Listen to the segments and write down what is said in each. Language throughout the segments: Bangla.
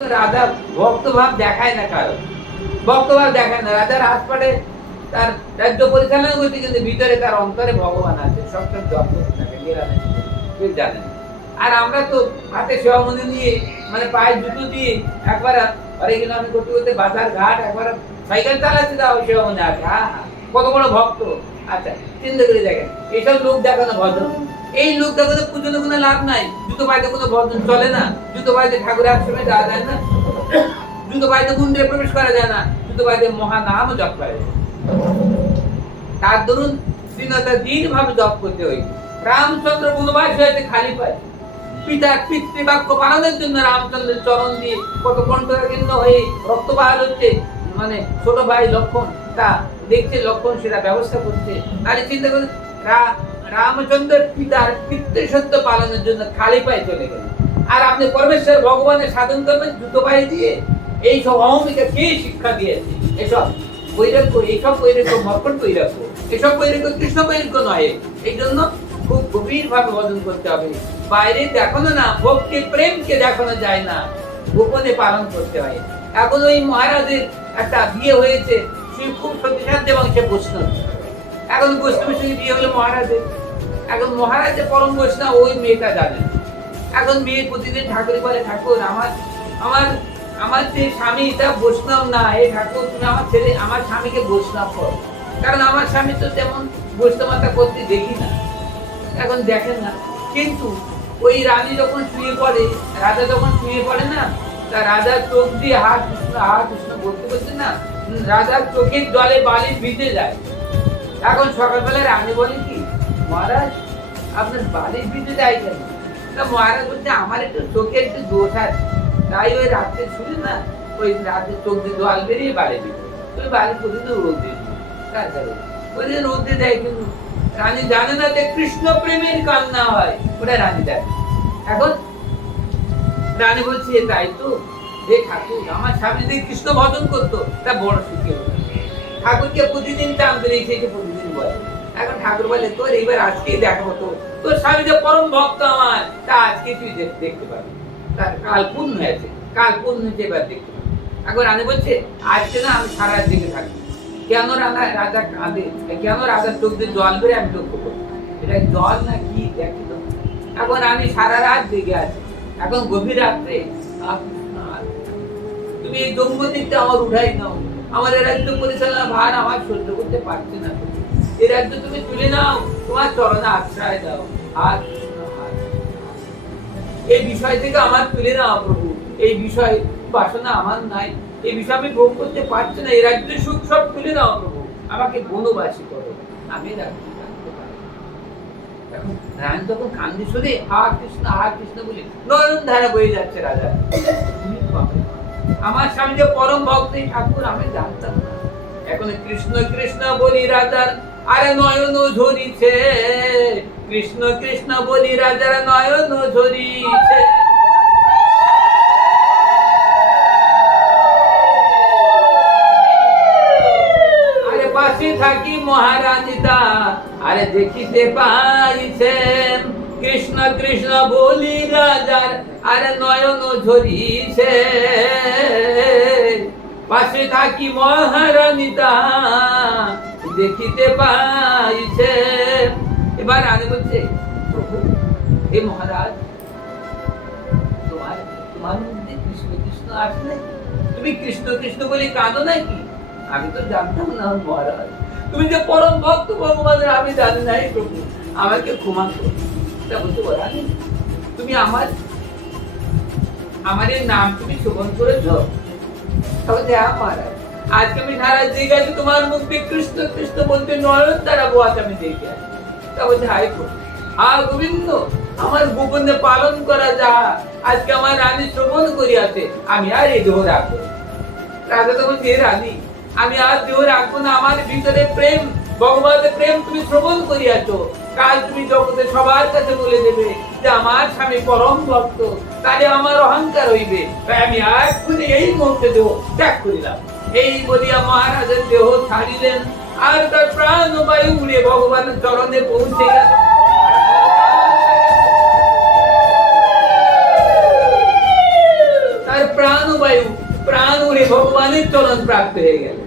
রাজা ভক্তভাব দেখায় না কারো, ভক্তভাব দেখায় না। রাজা রাজপাটে তার রাজ্য পরিচালনা করতে, কিন্তু ভিতরে তার অন্তরে ভগবান আছে, সবসময় জপ করতে থাকে, কেউ জানেন। আর আমরা তো হাতে সেবা মনে নিয়ে, মানে পায়ে জুতো দিয়ে একবার আর এগুলো আমি করতে করতে বাজার ঘাট একবার সাইকেল চালাতে যাও, সেবা মনে আছে। হ্যাঁ হ্যাঁ, কত বড় ভক্ত। আচ্ছা, চিন্তা করে দেখেন, এইসব লোক দেখানো ভজন, এই লোক দেখানো পুজোতে কোনো লাভ নাই। জুতো পাইতে কোনো ভজন চলে না, জুতো পাইতে ঠাকুরের আশ্রমে যাওয়া যায় না, জুতো পাইতে মন্দিরে প্রবেশ করা যায় না, জুতো পাইতে মহানামও জপ করা যায়। তার দরুন শ্রীনাথা দীর্ঘভাবে জপ করতে হয়। রামচন্দ্র বনবাস হয়েছে খালি পায়, পিতার পিতৃবাক্য পালনের জন্য রামচন্দ্রের চরণ দিয়ে কত কণ্ঠকীর্ণ হয়ে রক্তপাত হচ্ছে, মানে ছোট ভাই লক্ষণ তা দেখছে, লক্ষণ সেটা ব্যবস্থা করছে। তাহলে চিন্তা করুন, রামচন্দ্রের পিতার পিতৃসত্য পালনের জন্য খালি পায়ে চলে গেল, আর আপনি পরমেশ্বর ভগবানের সাধন করবেন জুতো পায়ে দিয়ে। এইসব অহমিকা কে শিক্ষা দিয়েছে? এসব বৈরাগ্য, এইসব বৈরাগ্য মর্কট বৈরাগ্য, এসব বৈরাগ্য কৃষ্ণ বৈরাগ্য নয়। এই জন্য খুব গভীর ভাবে ভজন করতে হবে। বাইরে দেখানো না, ভক্তি প্রেমকে দেখানো যায় না, গোপনে পালন করতে হয়। এখন ওই মহারাজের একটা বিয়ে হয়েছে, সে খুব শক্তিশালী এবং সে বৈষ্ণব। এখন বৈষ্ণবের সঙ্গে বিয়ে হলো মহারাজের। এখন মহারাজের পরম বৈষ্ণব, ওই মেয়েটা জানে। এখন মেয়ে প্রতিদিন ঠাকুরে বলে, ঠাকুর আমার আমার আমার যে স্বামী এটা বৈষ্ণব না, হে ঠাকুর তুমি আমার ছেলে আমার স্বামীকে বৈষ্ণব করো, কারণ আমার স্বামী তো তেমন বৈষ্ণবতা করতে দেখি না। এখন দেখেন না, কিন্তু ওই রানী যখন শুয়ে পড়ে, রাজা যখন শুয়ে পড়ে না, তা রাজার চোখ দিয়ে হাত কৃষ্ণ বলতে বলতে না, রাজার চোখের জলে বালি ভিজে যায়। এখন সকালবেলা রানী বলে কি, মহারাজ আপনার বালি ভিজে যায় কেন? তা মহারাজ বলছে, আমার একটু চোখের একটু দোষ আছে, তাই ওই রাত্রে শুনে না, ওই রাতে চোখ দিয়ে জল বেরিয়ে বালি দিবে, ওই বালি প্রতিদিন রোদ দিয়ে তাছাড়া ওই রোদ দিয়ে দেয়। কিন্তু রানী জানে না যে কৃষ্ণ প্রেমের কান্না হয়, ওটা রানী জানে। এখন রানী বলছে, তাই তো হে ঠাকুর, আমার স্বামী যদি কৃষ্ণ ভজন করতো তা বড় সুখী হতো। ঠাকুরকে প্রতিদিন টানতে রেখে প্রতিদিন বলে। এখন ঠাকুর বলে, তোর এবার আজকেই দেখাবো, তোর স্বামী যে পরম ভক্ত আমার, তা আজকে তুই দেখতে পাবি। তার কাল পূর্ণ হয়েছে, কাল পূর্ণ হয়েছে, এবার দেখতে পাবি। এখন রানী বলছে, আজকে না আমি সারা জেগে থাকবো। কেন রাজা কাঁদে, কেন রাজার চোখ দিয়ে জল বেড়ে, আমি লক্ষ্য করি এটা জল না কি দেখি তো। এখন আমি সারা রাত জেগে আছি, এখন গভীর রাত্রে তুমি এই দম্পতিটা আমার উঠাই নাও, আমার এই রাজ্য পরিচালনা ভার আমার সহ্য করতে পারছে না, এই রাজ্য তুমি তুলে নাও, তোমার চরণে আশ্রয় দাও। আর এই বিষয় থেকে আমার তুলে নাও প্রভু, এই বিষয় বাসনা আমার নাই, এই বিষয় আমি ভোগ করতে পারছি না, এই রাজ্যের সুখ সব তুলে নাও প্রভু, আমাকে বনবাসী করো, আমি রাজ্য থাকতে পারি। এখন রানী তখন কান্দি শুনে হা কৃষ্ণ বলে নয়ন ধারা বয়ে যাচ্ছে রাজা। আমার স্বামী যে পরম ভক্ত ঠাকুর, আমি জানতাম না। এখন কৃষ্ণ কৃষ্ণ বলি রাজার আরে নয়ন ঝরিছে, কৃষ্ণ কৃষ্ণ বলি রাজার নয়ন ঝরিছে। আরে পাশে থাকি মহারানীতা আরে দেখিতে পাইছে, কৃষ্ণ কৃষ্ণ বলি রাজার আরে নয়ন ঝরিছে, পাশে থাকি মহারানীতা দেখিতে পাইছে। এবার রানী বলছে, প্রভু হে মহারাজ, তোমার তোমার মধ্যে কৃষ্ণ কৃষ্ণ আসে নাকি? তুমি কৃষ্ণ কৃষ্ণ বলে কাঁদো নাকি? আমি তো জানতাম না মহারাজ, তুমি যে পরম ভক্ত ভগবানের, আমি জানি নাই প্রভু, আমাকে ক্ষমা করো। তা বলতে রানী, তুমি আমার এই নাম তুমি শ্রবণ করেছো? তাহলে হ্যাঁ মহারাজ, আজকে আমি সারা জেগে আছি, তোমার মুখ দিয়ে কৃষ্ণ কৃষ্ণ বলতে নয়ন তারা বোয়াত আমি দেখে আছি। তা বলছে, হাই প্রভু, গোবিন্দ, আমার গোপনে পালন করা যা আজকে আমার রানী শ্রবণ করিয়াছে, আমি আর এই দেহ রাখবো। রাজা তো বলছে, রানী আমি আর দেহ রাখবো না, আমার ভিতরে প্রেম, ভগবানের প্রেম তুমি শ্রবণ করিয়াছো, কাল তুমি জগতে সবার কাছে বলে দেবে যে আমার স্বামী পরম ভক্ত, তাহলে আমার অহংকার হইবে, তাই আমি এক্ষুনি এই মুহূর্তে দেহ ত্যাগ করিলাম। এই বলিয়া মহারাজের দেহ ছাড়িলেন, আর তার প্রাণ বায়ু উড়ে ভগবানের চরণে পৌঁছে গেল। তার প্রাণবায়ু প্রাণ উড়ে ভগবানের চরণ প্রাপ্ত হয়ে গেল।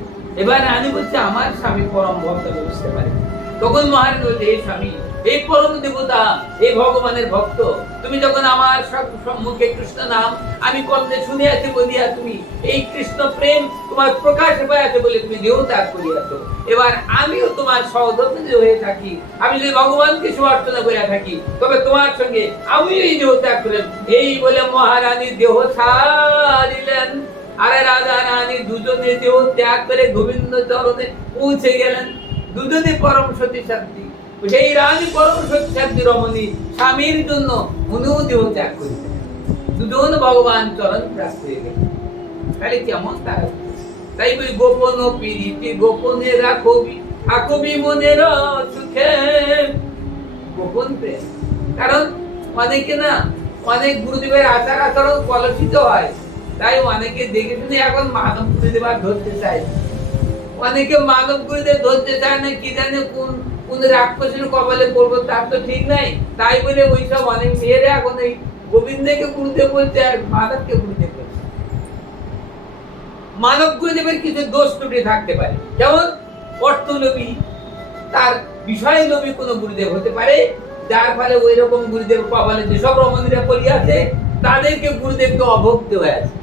এবার রানী বলছে আমার স্বামী পরম ভক্ত, আমি বুঝতে পারি। তখন মহারানী বলছে, এই স্বামী, এই পরম দেবতা, এই ভগবানের ভক্ত, তুমি যখন আমার সম্মুখে কৃষ্ণ নাম আমি কর্ণে শুনিয়াছি বলিয়া তুমি এই কৃষ্ণ প্রেম তোমার প্রকাশ পাইয়াছে বলে তুমি দেহ ত্যাগ করিয়াছ। এবার আমিও তোমার সহধর্মী হয়ে থাকি, আমি যদি ভগবানকে সুয়ার্চনা করিয়া থাকি তবে তোমার সঙ্গে আমিও এই দেহ ত্যাগ করেন। এই বলে মহারানী দেহ ছাড়িলেন। আরে রাজা রানী দুজনে দেহ ত্যাগ করে গোবিন্দ চরণে পৌঁছে গেলেন। দুজনে পরম সতী শান্তি। সেই রানী পরম সতী শান্তি রমণী স্বামীর জন্য উনিও দেহ ত্যাগ করেছেন। দুজন ভগবান চরণ প্রাপ্ত হয়ে গেলেন। তাহলে কেমন তারা, তাই বলি গোপন প্রীতি গোপনে রাখবি, থাকবি মনের সুখে। গোপন প্রেম, কারণ অনেকে না, অনেক গুরুদেবের আচার আচরণ কলুষিত হয়, তাই অনেকে দেখে শুনে এখন মানব গুরুদেব আর ধরতে চায়। অনেকে মানব গুরুদেব ধরতে চায় না, কি জানে কোন রাক্ষসের কবলে পড়বো তার তো ঠিক নাই। তাই বলে ওইসব অনেক মেয়েরা এখন এই গোবিন্দকে গুরুদেব বলছে আর মানবকে গুরুদেব বলছে। মানব গুরুদেবের কিছু দোষ ত্রুটি থাকতে পারে, যেমন অর্থলোভী, তার বিষয় লোভী কোনো গুরুদেব হতে পারে, যার ফলে ওই রকম গুরুদেব কবলে যেসব রমণীরা পড়িয়াছে তাদেরকে গুরুদেবকে অভক্ত হয়ে আছে।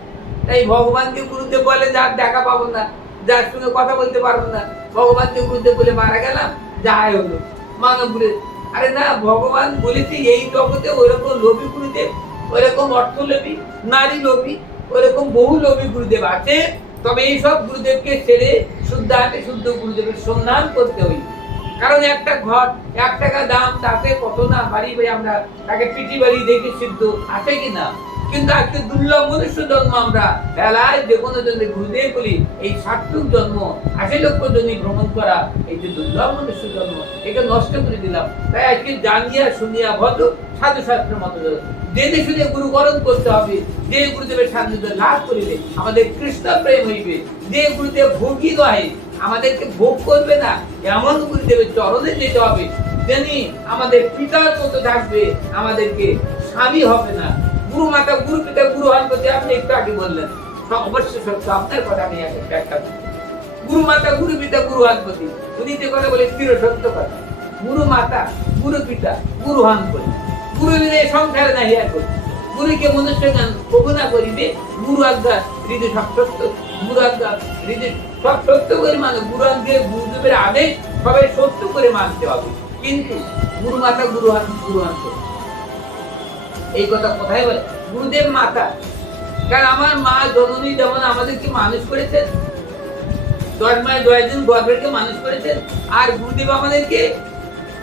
তাই ভগবানকে গুরুদেব বলে যার দেখা পাবো না, যার সঙ্গে কথা বলতে পারবো না, ভগবানকে গুরুদেব বলে মারা গেলাম, যাই হলো মানব গুরুদেব। আরে না, ভগবান বলেছে এই জগতে ওইরকম লোভী গুরুদেব, ওইরকম অর্থলোভী, নারী লোভী, ওইরকম বহু লোভী গুরুদেব আছে। তবে এইসব গুরুদেবকে ছেড়ে শুদ্ধ হাতে শুদ্ধ গুরুদেবের সন্ধান করতে হই। কারণ একটা ঘট 1 টাকা দাম, তাতে কত না বাড়ি বাড়ি আমরা তাকে পিটি বাড়ি দেখে সিদ্ধ আছে কিনা। কিন্তু আজকে দুর্লভ মনুষ্য জন্ম আমরা বেলায় যে কোনো জন্য গুরুদেব বলি, এই সার্থক জন্ম 80 লক্ষ জনই ভ্রমণ করা, এই যে দুর্লভ মনুষ্য জন্ম, একে নষ্ট করে দিলাম। তাই আজকে জানিয়া শুনিয়া ভদ্র সাধু শাস্ত্রের মতো জেনে শুনে গুরুকরণ করতে হবে। যে গুরুদেবের সান্নিধ্য লাভ করিলে আমাদের কৃষ্ণ প্রেম হইবে। যে গুরুদেব ভোগী নয়, আমাদেরকে ভোগ করবে না, এমন গুরুদেবের চরণে যেতে হবে। যিনি আমাদের পিতার মতো থাকবে, আমাদেরকে স্বামী হবে না। গুরু মাতা গুরু পিতা গুরু হানপতি, আপনি একটু আগে বললেন, অবশ্যই সত্য, আপনার কথা আমি ব্যাখ্যা করি। গুরু মাতা গুরু পিতা গুরু হানপতি, উনি যে কথা বলে চির সত্য কথা। গুরু মাতা গুরু পিতা গুরু হানপতি, গুরু বিনে সংসারে না হিয়া করি। গুরুকে মনুষ্য জ্ঞান প্রভু না করিবে, গুরু আজ্ঞা হৃদয় সব সত্য, গুরু আজ্ঞা হৃদয় সব সত্য করে মানে গুরুকে গুরুদেবের আদেশ সবাই সত্য করে মানতে হবে। কিন্তু গুরু মাতা গুরু হানপতি এই কথা কোথায় বলে? গুরুদেব মাতা। কারণ আমার মা জননী যেমন আমাদেরকে মানুষ করেছেন, 10 মাস 10 দিন গর্ভে মানুষ করেছেন, আর গুরুদেব আমাদেরকে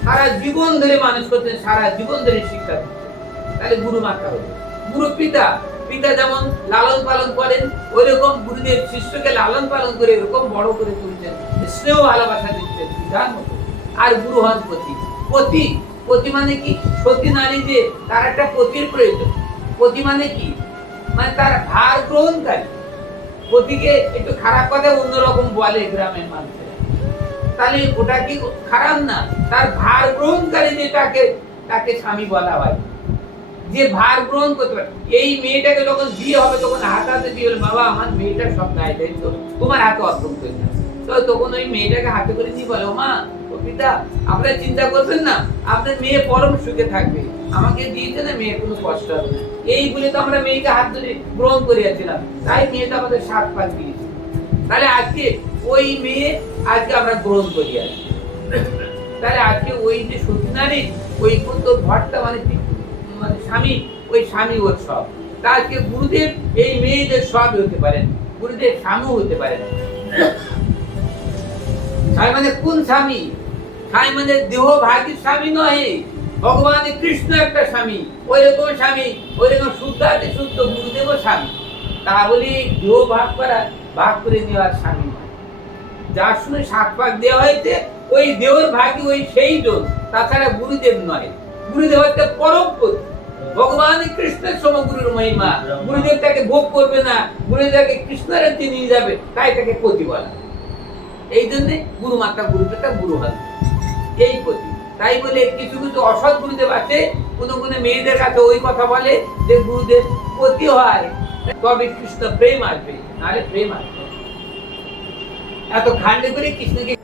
সারা জীবন ধরে মানুষ করতেন, সারা জীবন ধরে শিক্ষা দিচ্ছেন। তাহলে গুরু মাতা হলো। গুরু পিতা, পিতা যেমন লালন পালন করেন, ওইরকম গুরুদেব শিষ্যকে লালন পালন করে এরকম বড় করে তুলছেন, স্নেহ ভালোবাসা দিচ্ছেন পিতার মতো। আর গুরু হন পতি। পতি, পতি মানে কি? সতী নারী যে তার একটা পতির প্রয়োজন। পতি মানে কি? মানে তার ভার গ্রহণকারী। পতিকে একটু খারাপ কথা অন্যরকম বলে গ্রামের মানুষেরা, তাহলে ওটা কি খারাপ না? তার ভার গ্রহণকারী যে তাকে স্বামী বলা হয়, যে ভার গ্রহণ করতে পারে। এই মেয়েটাকে যখন বিয়ে হবে তখন হাতে দিয়ে বলে, বাবা আমার মেয়েটার সব দায় দায়িত্ব তোমার হাতে অর্পণ করে না। তো তখন ওই মেয়েটাকে হাতে করে নিয়ে বলে, ও মা, ও পিতা, আপনারা চিন্তা করবেন না, আপনার মেয়ে পরম সুখে থাকবে, আমাকে দিয়েছে না, মেয়ে কোনো কষ্ট হবে না। এই বলে তো আমরা মেয়েকে হাত ধরে গ্রহণ করিয়াছিলাম, তাই মেয়েটা আমাদের 7 পাক দিয়েছে। তাহলে আজকে ওই মেয়ে আজকে আমরা গ্রহণ করি আসি। তাহলে আজকে ওই যে সতী নারী, ওই কিন্তু ভরটা মানে স্বামী, ওই স্বামী ওর সব। তা আজকে গুরুদেব এই মেয়েদের সব হতে পারেন, গুরুদেব স্বামী হতে পারেন। স্বামী মানে কোন স্বামী? স্বামী মানে দেহ ভাগী স্বামী নয়, ভগবান কৃষ্ণ একটা স্বামী, ওই রকম স্বামী, ওই রকম শুদ্ধ আছে শুদ্ধ গুরুদেব স্বামী। তা বলি দেহ ভাগ করে নেওয়ার স্বামী নয়। যার শুনে 7 পাক দেওয়া হয়েছে ওই দেহর ভাগী ওই সেই জন, তাছাড়া গুরুদেব নয়। গুরুদেব হচ্ছে পরম পতি, ভগবান কৃষ্ণের সমগুরুর মহিমা। গুরুদেব তাকে ভোগ করবে না, গুরুদেব তাকে কৃষ্ণের কাছে নিয়ে যাবে, তাই তাকে পতি বলা। এই জন্য গুরু মাতা গুরু পিতা গুরু হন এই পতি। তাই বলে কিছু কিছু অসৎ গুরুদেব আছে, কোন মেয়েদের কাছে ওই কথা বলে যে গুরুদেব পতি হয়, তবে কৃষ্ণ প্রেম আসবে, নাহলে প্রেম আসবে না। এত খান্ডে করে কৃষ্ণকে